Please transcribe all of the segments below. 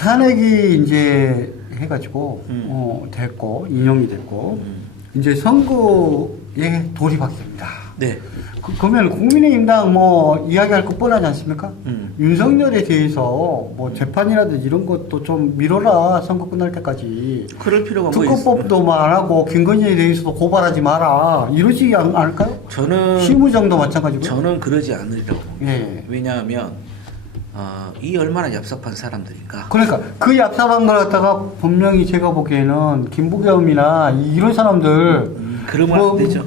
탄핵이 이제 해가지고 됐고 인용이 됐고 이제 선거에 돌입하게 됩니다. 네. 그러면 국민의힘당 뭐 이야기할 거 뻔하지 않습니까? 윤석열에 대해서 뭐 재판이라든지 이런 것도 좀 미뤄라 선거 끝날 때까지. 그럴 필요가 뭐 특검법도 뭐 안 하고 김건희에 대해서도 고발하지 마라 이러지 않을까요? 저는 심우정도 마찬가지고. 저는 그러지 않으려고. 예. 왜냐하면 이 얼마나 얍삽한 사람들인가. 그러니까 그 얍삽한 걸 갖다가 분명히 제가 보기에는 김부겸이나 이런 사람들 그러면 뭐 안 되죠.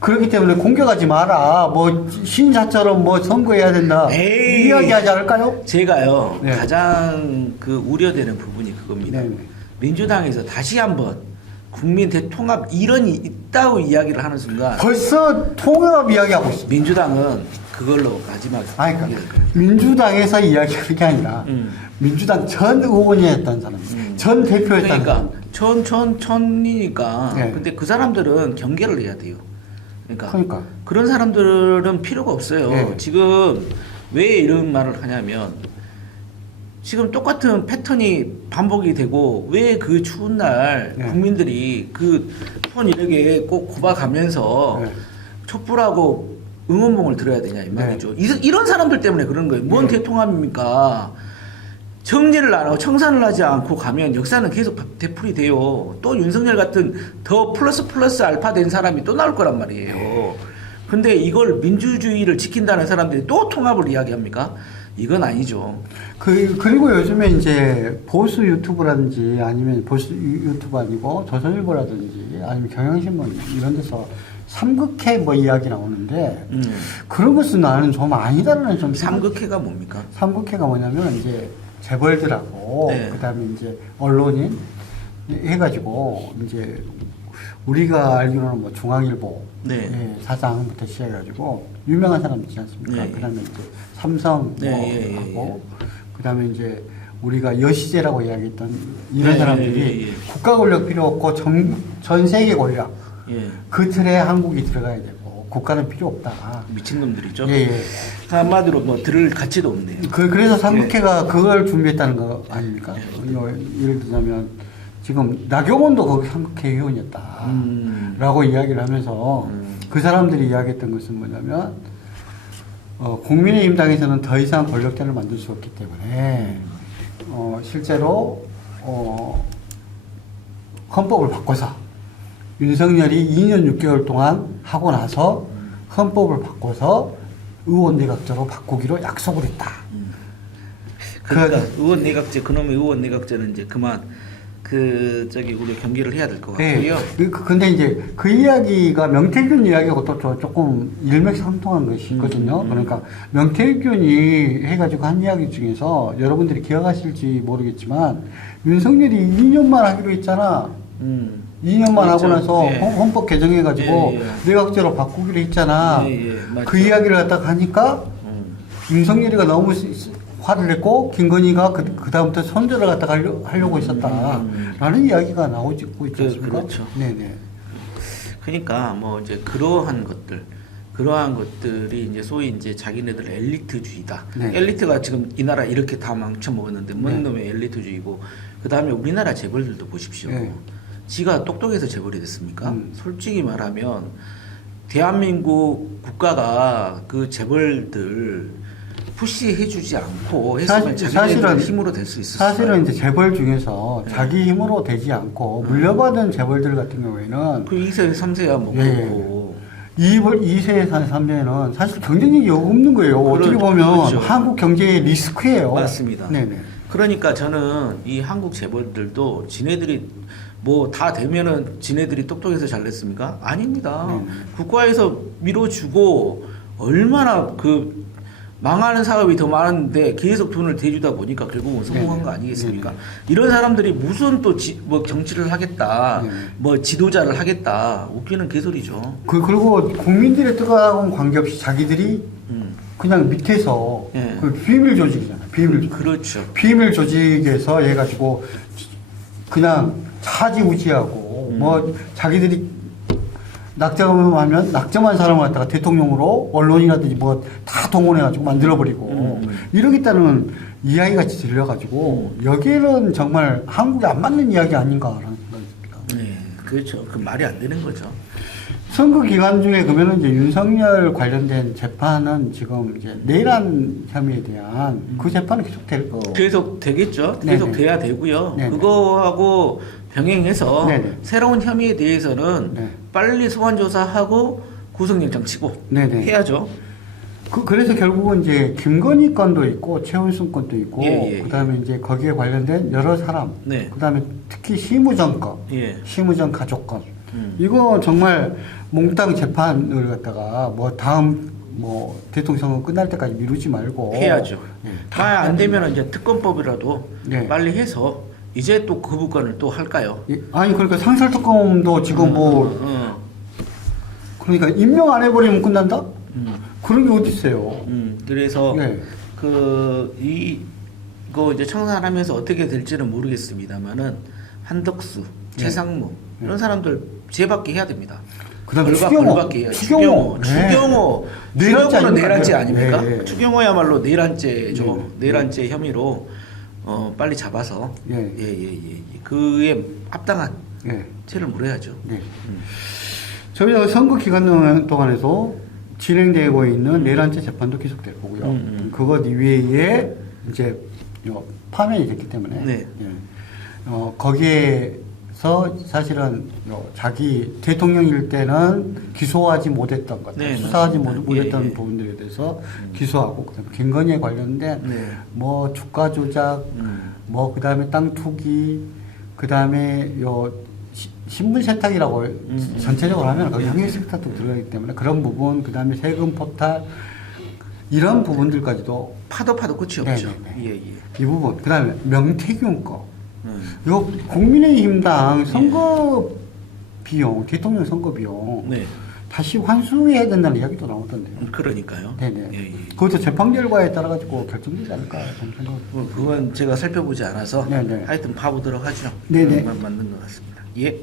그렇기 때문에 공격하지 마라. 뭐 신사처럼 뭐 선거해야 된다. 에이. 이야기하지 않을까요? 제가요 네. 가장 그 우려되는 부분이 그겁니다. 네. 민주당에서 다시 한번 국민 대통합 이론이 있다고 이야기를 하는 순간 벌써 통합 이야기하고 있습니다. 민주당은 그걸로 마지막. 아니, 그러니까 민주당에서 이야기하는 게 아니라 민주당 전 의원이었던 사람, 전 대표였던 그러니까 사람. 천이니까. 네. 근데 그 사람들은 경계를 해야 돼요. 그러니까, 그러니까. 그런 사람들은 필요가 없어요. 네. 지금 왜 이런 말을 하냐면 지금 똑같은 패턴이 반복이 되고 왜 그 추운 날 네. 국민들이 그 폰 이렇게 꼭 굽어가면서 네. 촛불하고 응원봉을 들어야 되냐 이 말이죠. 이런 사람들 때문에 그런 거예요. 뭔 네. 대통합입니까? 정리를 안 하고 청산을 하지 않고 가면 역사는 계속 되풀이 돼요. 또 윤석열 같은 더 플러스 알파 된 사람이 또 나올 거란 말이에요. 근데 이걸 민주주의를 지킨다는 사람들이 또 통합을 이야기합니까? 이건 아니죠. 그리고 요즘에 이제 보수 유튜브라든지 아니면 보수 유튜브 아니고 조선일보라든지 아니면 경향신문 이런 데서 삼극회 뭐 이야기 나오는데 그런 것은 나는 좀 아니다라는 좀 삼극회가 뭡니까? 삼극회가 뭐냐면 이제 재벌들하고 네. 그다음에 이제 언론인 해가지고 이제 우리가 알기로는 뭐 중앙일보 네. 예, 사장부터 시작해가지고 유명한 사람 있지 않습니까? 네. 그다음에 이제 삼성 네, 뭐 예, 예, 하고 그다음에 이제 우리가 여시제라고 이야기했던 이런 네, 사람들이 예, 예. 국가 권력 필요 없고 전 세계 권력 예. 그 틀에 한국이 들어가야 되고 국가는 필요 없다. 미친놈들이죠. 예, 예. 한마디로 뭐 들을 가치도 없네요. 그래서 삼국회가 그걸 준비했다는 거 아닙니까? 예를 들자면 지금 나경원도 거기 삼국회 의원이었다라고 이야기를 하면서 그 사람들이 이야기했던 것은 뭐냐면 국민의힘 당에서는 더 이상 권력자를 만들 수 없기 때문에 실제로 헌법을 바꿔서 윤석열이 2년 6개월 동안 하고 나서 헌법을 바꿔서 의원 내각제로 바꾸기로 약속을 했다. 그러니까 의원 내각제 그놈의 의원 내각제는 이제 그만 우리 경계를 해야 될 것 같고요. 네. 근데 이제 그 이야기가 명태균 이야기하고 또 조금 일맥상통한 것이 있거든요. 그러니까 명태균이 해가지고 한 이야기 중에서 여러분들이 기억하실지 모르겠지만 윤석열이 2년만 하기로 했잖아. 2년만 그렇죠. 하고 나서 예. 헌법 개정해가지고 예, 예. 내각제로 바꾸기로 했잖아. 예, 예, 맞죠. 그 이야기를 갖다가 하니까 윤석열이가 너무 화를 냈고 김건희가 그 다음부터 선전을 갖다가 하려고 했었다라는 이야기가 나오고 있지 않습니까? 그렇죠. 네네. 그러니까 뭐 이제 그러한 것들이 이제 소위 이제 자기네들 엘리트주의다. 네. 엘리트가 지금 이 나라 이렇게 다 망쳐먹었는데 뭔 네. 놈의 엘리트주의고 그 다음에 우리나라 재벌들도 보십시오. 네. 지가 똑똑해서 재벌이 됐습니까? 솔직히 말하면 대한민국 국가가 그 재벌들 푸시해주지 않고 했으면 자기네들 힘으로 될 수 있었어요. 사실은 이제 재벌 중에서 자기 힘으로 되지 않고 물려받은 재벌들 같은 경우에는 그 2세, 3세야 뭐 예. 그렇고 2세, 3세는 사실 경쟁력이 없는 거예요. 어떻게 보면 그렇죠. 한국 경제의 리스크예요. 맞습니다. 네네. 그러니까 저는 이 한국 재벌들도 지네들이 뭐 다 되면은 지네들이 똑똑해서 잘됐습니까? 아닙니다. 국가에서 밀어주고 얼마나 그 망하는 사업이 더 많은데 계속 돈을 대주다 보니까 결국은 성공한 거 아니겠습니까? 이런 사람들이 무슨 또 뭐 정치를 하겠다, 뭐 지도자를 하겠다, 웃기는 개소리죠. 그리고 국민들의 뜻하고는 관계없이 자기들이 그냥 밑에서 예. 그 비밀 조직이잖아요. 비밀 조직. 그렇죠. 비밀 조직에서 해가지고 그냥 차지우지하고 뭐 자기들이 낙점하면 낙점한 사람을 갖다가 대통령으로 언론이라든지 뭐 다 동원해가지고 만들어버리고 이러겠다는 이야기같이 들려가지고 여기는 정말 한국에 안 맞는 이야기 아닌가라는 생각이 듭니다. 네, 그렇죠. 그 말이 안 되는 거죠. 선거 기간 중에 그러면은 이제 윤석열 관련된 재판은 지금 이제 내란 혐의에 대한 그 재판은 계속 될 거. 계속 되겠죠. 네네. 계속 돼야 되고요. 네네. 그거하고 병행해서 네네. 새로운 혐의에 대해서는 네. 빨리 소환 조사하고 구속영장 치고 네네. 해야죠. 그래서 결국은 이제 김건희 건도 있고 최은순 건도 있고 예, 예, 그다음에 이제 거기에 관련된 여러 사람, 네. 그다음에 특히 심우정 건, 예. 심우정 가족 건, 이거 정말 몽땅 재판을 갖다가 뭐 다음 뭐 대통령 선거 끝날 때까지 미루지 말고 해야죠. 예, 만약 안 되면 이제 특검법이라도 네. 빨리 해서 이제 또 그 부분을 또 할까요? 예, 아니 그러니까 상설특검도 지금 뭐 그러니까 임명 안 해버리면 끝난다? 그런 게 어디 있어요? 그래서 네. 이거 이제 청산하면서 어떻게 될지는 모르겠습니다만은 한덕수, 최상무 이런 사람들 제받게 해야 됩니다. 그다음에 벌받게 해야 추경호, 추경호, 내란죄 추경호는 아닙니까? 내란죄 아닙니까? 네. 추경호야말로 내란죄죠. 네. 내란죄 혐의로 빨리 잡아서 예. 그에 합당한 예. 죄를 물어야죠. 네. 저희가 선거 기간 동안에도 진행되고 있는 내란죄 재판도 계속될 거고요. 그것 이외에 이제 파면이 됐기 때문에 네. 거기에서 사실은 자기 대통령일 때는 기소하지 못했던 것들, 네, 수사하지 맞습니다. 못했던 예, 예. 부분들에 대해서 기소하고 그다음에 김건희에 관련된 네. 뭐 주가 조작, 뭐 그다음에 땅 투기, 그다음에 신분 세탁이라고 전체적으로 하면 거기 형의 세탁도 들어가기 때문에 그런 부분, 그다음에 세금 포탈 이런 부분들까지도 파도 끝이 없죠. 네네네. 예. 이 부분, 그다음에 명태균 거, 요 국민의힘당 선거 비용, 대통령 선거 비용 네. 다시 환수해야 된다는 이야기도 나오던데요. 그러니까요. 네네. 예. 그것도 재판 결과에 따라 가지고 결정되지 않을까 저는 생각합니다. 그건 제가 살펴보지 않아서 네네. 하여튼 봐보도록 하죠. 네네. 맞는 것 같습니다. 예.